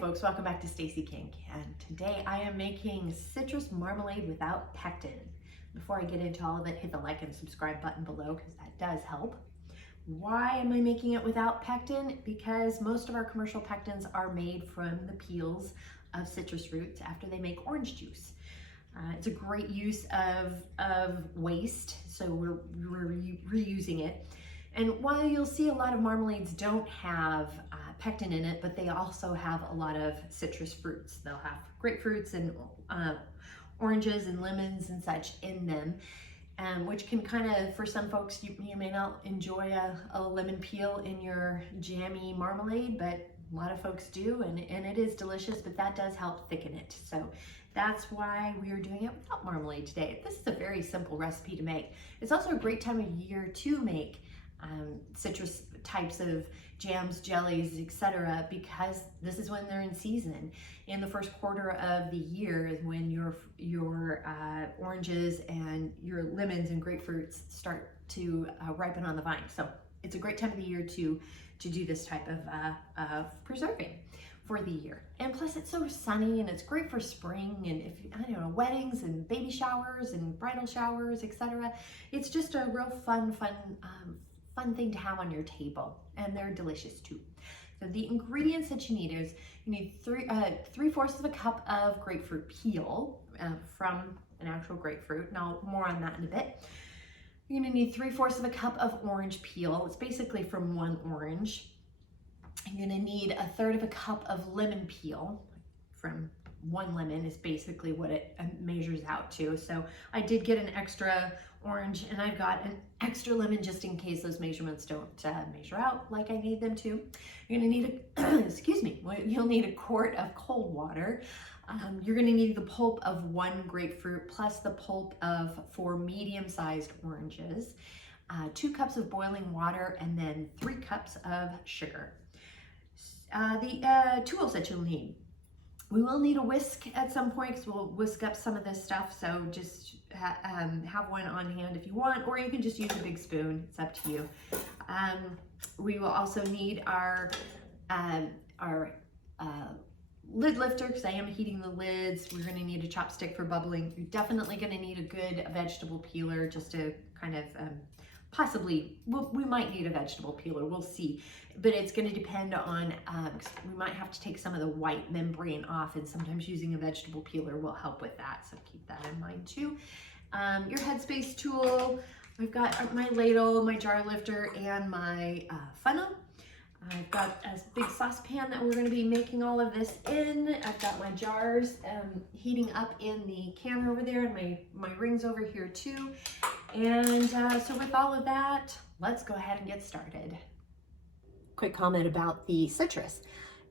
folks, welcome back to Stacy Kink, and today I am making citrus marmalade without pectin. Before I get into all of it, hit the like and subscribe button below because that does help. Why am I making it without pectin? Because most of our commercial pectins are made from the peels of citrus fruits after they make orange juice. It's a great use of waste, so we're reusing it. And while you'll see a lot of marmalades don't have pectin in it, but they also have a lot of citrus fruits. They'll have grapefruits and oranges and lemons and such in them, which can kind of, for some folks, you may not enjoy a lemon peel in your jammy marmalade, but a lot of folks do, and it is delicious, but that does help thicken it. So that's why we are doing it without marmalade today. This is a very simple recipe to make. It's also a great time of year to make citrus types of jams, jellies, etc., because this is when they're in season. In the first quarter of the year is when your oranges and your lemons and grapefruits start to ripen on the vine. So it's a great time of the year to do this type of preserving for the year. And plus it's so sunny and it's great for spring, and if I don't know, weddings and baby showers and bridal showers, etc. It's just a real fun thing to have on your table, and they're delicious too. So the ingredients that you need is you need 3/4 of a cup of grapefruit peel from an actual grapefruit. Now more on that in a bit. You're gonna need 3/4 of a cup of orange peel. It's basically from one orange. You're gonna need 1/3 of a cup of lemon peel. From one lemon is basically what it measures out to. So I did get an extra orange and I've got an extra lemon just in case those measurements don't measure out like I need them to. You're gonna need excuse me, you'll need a quart of cold water. You're gonna need the pulp of 1 grapefruit plus the pulp of 4 medium-sized oranges, 2 cups of boiling water, and then 3 cups of sugar. The tools that you'll need. We will need a whisk at some point because we'll whisk up some of this stuff, so just have one on hand if you want, or you can just use a big spoon. It's up to you. We will also need our lid lifter because I am heating the lids. We're going to need a chopstick for bubbling. You're definitely going to need a good vegetable peeler just to kind of possibly, we might need a vegetable peeler, we'll see, but it's going to depend on, we might have to take some of the white membrane off, and sometimes using a vegetable peeler will help with that, so keep that in mind too. Your Headspace tool, I've got my ladle, my jar lifter, and my funnel. I've got a big saucepan that we're going to be making all of this in. I've got my jars heating up in the can over there, and my rings over here too. And so with all of that, let's go ahead and get started. Quick comment about the citrus.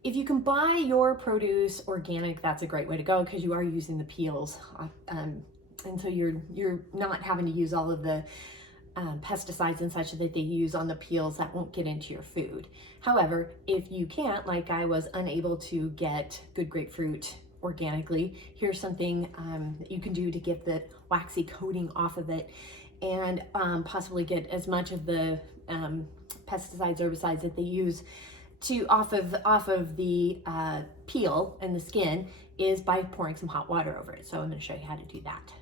If you can buy your produce organic, that's a great way to go because you are using the peels. And so you're not having to use all of the pesticides and such that they use on the peels that won't get into your food. However, if you can't, like I was unable to get good grapefruit organically, here's something that you can do to get the waxy coating off of it and possibly get as much of the pesticides, herbicides that they use off of the peel and the skin is by pouring some hot water over it. So I'm going to show you how to do that.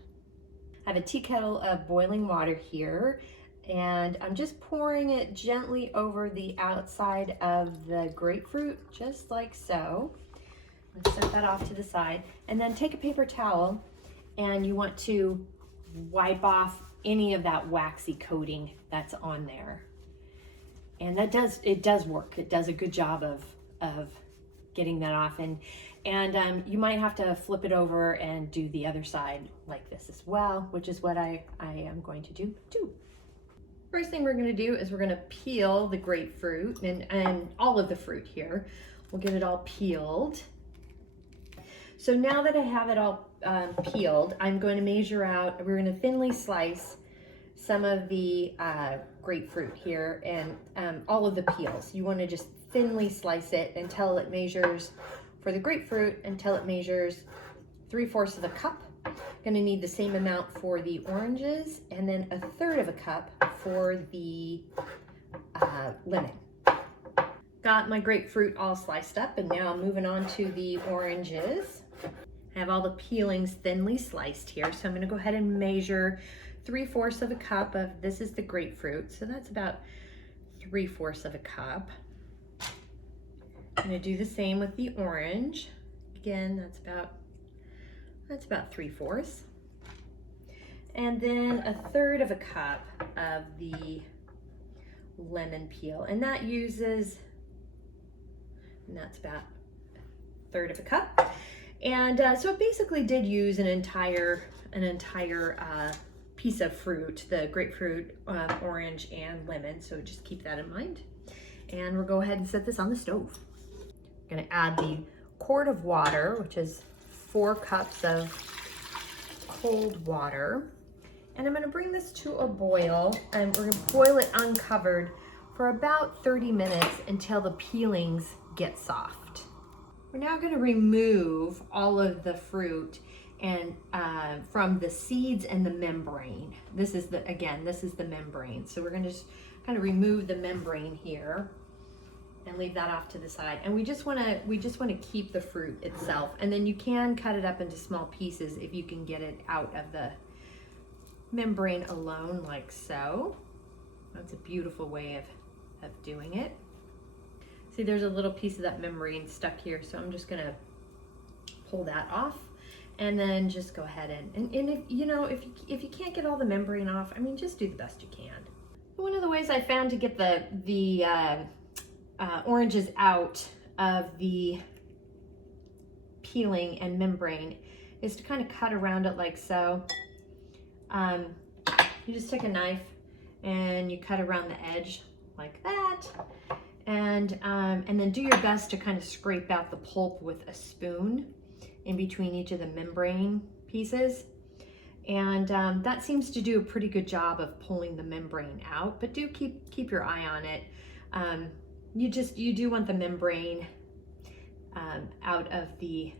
I have a tea kettle of boiling water here, and I'm just pouring it gently over the outside of the grapefruit, just like so. Let's set that off to the side, and then take a paper towel, and you want to wipe off any of that waxy coating that's on there. And it does work. It does a good job of getting that off, and you might have to flip it over and do the other side like this as well, which is what I am going to do too. First thing we're going to do is we're going to peel the grapefruit and all of the fruit here. We'll get it all peeled. So now that I have it all peeled, I'm going to measure out, we're going to thinly slice some of the grapefruit here and all of the peels. You want to just thinly slice it until it measures, for the grapefruit, until it measures 3/4 of a cup. Gonna need the same amount for the oranges, and then 1/3 of a cup for the lemon. Got my grapefruit all sliced up, and now I'm moving on to the oranges. I have all the peelings thinly sliced here, so I'm gonna go ahead and measure 3/4 of a cup of, this is the grapefruit, so that's about 3/4 of a cup. I'm gonna do the same with the orange. Again, that's about 3/4. And then 1/3 of a cup of the lemon peel, and that uses, and that's about 1/3 of a cup. And so it basically did use an entire piece of fruit, the grapefruit, orange, and lemon. So just keep that in mind. And we'll go ahead and set this on the stove. I'm gonna add the quart of water, which is 4 cups of cold water. And I'm gonna bring this to a boil, and we're gonna boil it uncovered for about 30 minutes until the peelings get soft. We're now gonna remove all of the fruit and from the seeds and the membrane. This is the membrane. So we're gonna just kind of remove the membrane here and leave that off to the side. And we just wanna keep the fruit itself. And then you can cut it up into small pieces if you can get it out of the membrane alone, like so. That's a beautiful way of doing it. See, there's a little piece of that membrane stuck here, so I'm just gonna pull that off, and then just go ahead and if you can't get all the membrane off, I mean, just do the best you can. One of the ways I found to get the oranges out of the peeling and membrane is to kind of cut around it like so. You just take a knife and you cut around the edge like that, and then do your best to kind of scrape out the pulp with a spoon in between each of the membrane pieces. And that seems to do a pretty good job of pulling the membrane out, but do keep your eye on it. You do want the membrane out of the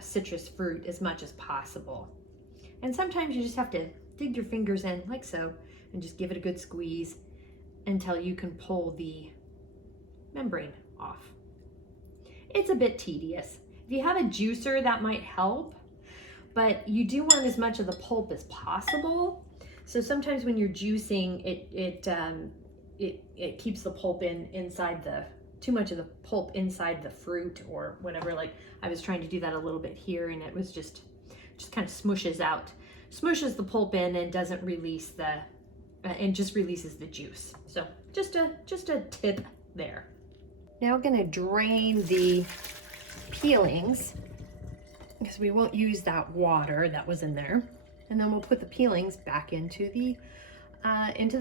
citrus fruit as much as possible. And sometimes you just have to dig your fingers in like so and just give it a good squeeze until you can pull the membrane off. It's a bit tedious. If you have a juicer, that might help, but you do want as much of the pulp as possible. So sometimes when you're juicing, it keeps the pulp too much of the pulp inside the fruit or whatever. Like I was trying to do that a little bit here, and it was just kind of smushes the pulp in and doesn't release and just releases the juice. So just a tip there. Now I'm gonna drain the peelings because we won't use that water that was in there. And then we'll put the peelings back into the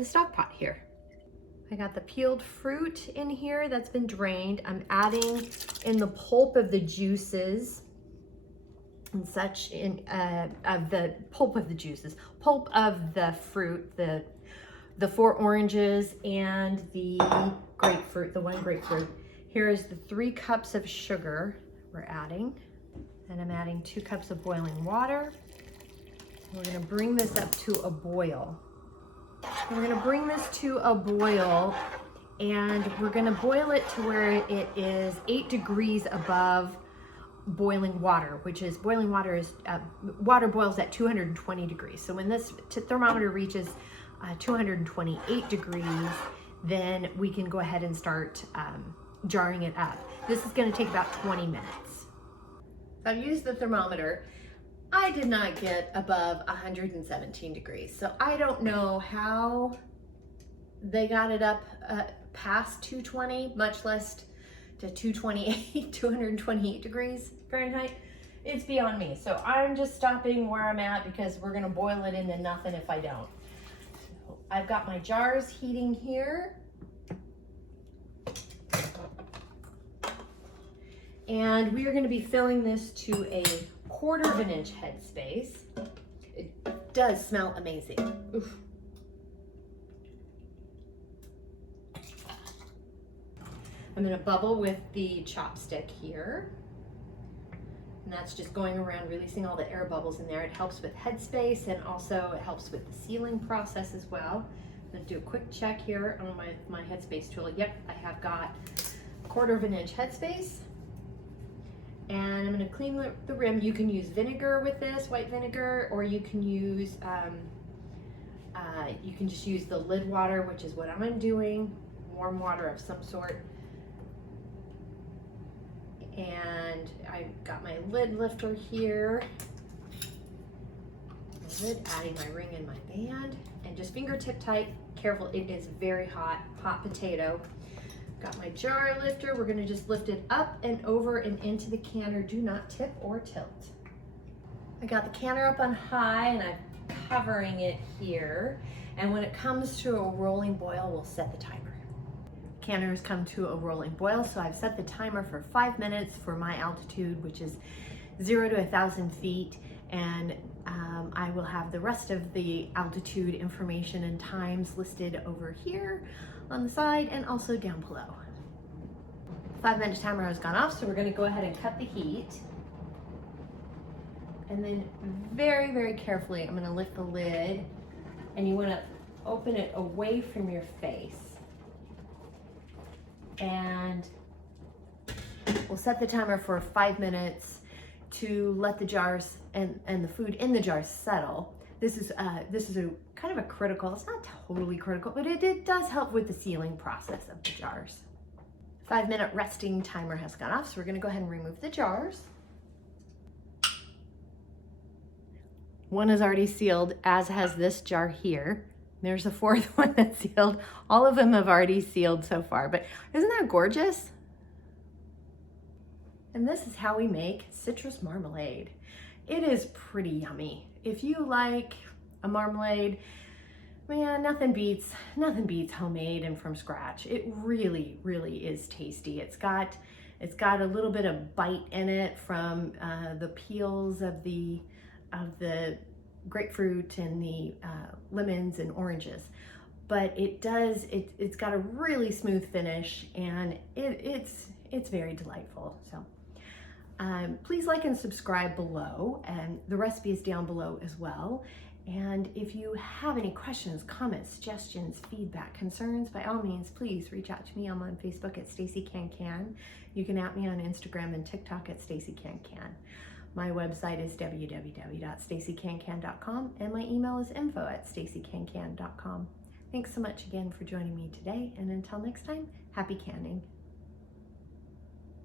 stock pot here. I got the peeled fruit in here that's been drained. I'm adding in the pulp of the juices and such of the pulp of the juices, pulp of the fruit, the 4 oranges and the grapefruit, the 1 grapefruit. Here is the 3 cups of sugar we're adding, and I'm adding 2 cups of boiling water. We're gonna bring this up to a boil. And we're gonna bring this to a boil, and we're gonna boil it to where it is 8 degrees above boiling water, water boils at 220 degrees. So when this thermometer reaches 228 degrees, then we can go ahead and start jarring it up. This is going to take about 20 minutes. I've used the thermometer. I did not get above 117 degrees. So I don't know how they got it up past 220, much less to 228 degrees Fahrenheit. It's beyond me. So I'm just stopping where I'm at because we're gonna boil it into nothing if I don't. So I've got my jars heating here. And we are gonna be filling this to a 1/4 of an inch Headspace. It does smell amazing. Oof. I'm gonna bubble with the chopstick here. And that's just going around releasing all the air bubbles in there. It helps with Headspace, and also it helps with the sealing process as well. I'm gonna do a quick check here on my Headspace tool. Yep, I have got 1/4 of an inch Headspace. And I'm gonna clean the rim. You can use vinegar with this, white vinegar, or you can use, you can just use the lid water, which is what I'm doing, warm water of some sort. And I've got my lid lifter here. Lid, adding my ring and my band, and just fingertip tight. Careful, it is very hot, hot potato. Got my jar lifter. We're gonna just lift it up and over and into the canner. Do not tip or tilt. I got the canner up on high and I'm covering it here. And when it comes to a rolling boil, we'll set the timer. Canner has come to a rolling boil, so I've set the timer for 5 minutes for my altitude, which is 0 to 1,000 feet. And I will have the rest of the altitude information and times listed over here on the side and also down below. 5-minute timer has gone off, so we're going to go ahead and cut the heat. And then very, very carefully, I'm going to lift the lid, and you want to open it away from your face. And we'll set the timer for 5 minutes to let the jars and the food in the jars settle. This is a kind of a critical, it's not totally critical, but it does help with the sealing process of the jars. 5-minute resting timer has gone off, so we're gonna go ahead and remove the jars. One is already sealed, as has this jar here. There's a 4th one that's sealed. All of them have already sealed so far, but isn't that gorgeous? And this is how we make citrus marmalade. It is pretty yummy. If you like a marmalade, man, nothing beats homemade and from scratch. It really, really is tasty. It's got a little bit of bite in it from the peels of the grapefruit and the lemons and oranges. But it's got a really smooth finish, and it's very delightful. So please like and subscribe below, and the recipe is down below as well. And if you have any questions, comments, suggestions, feedback, concerns, by all means, please reach out to me. I'm on Facebook at Stacy Can Can. You can at me on Instagram and TikTok at Stacy Can Can. My website is www.stacycancan.com, and my email is info@stacycancan.com. Thanks so much again for joining me today, and until next time, happy canning.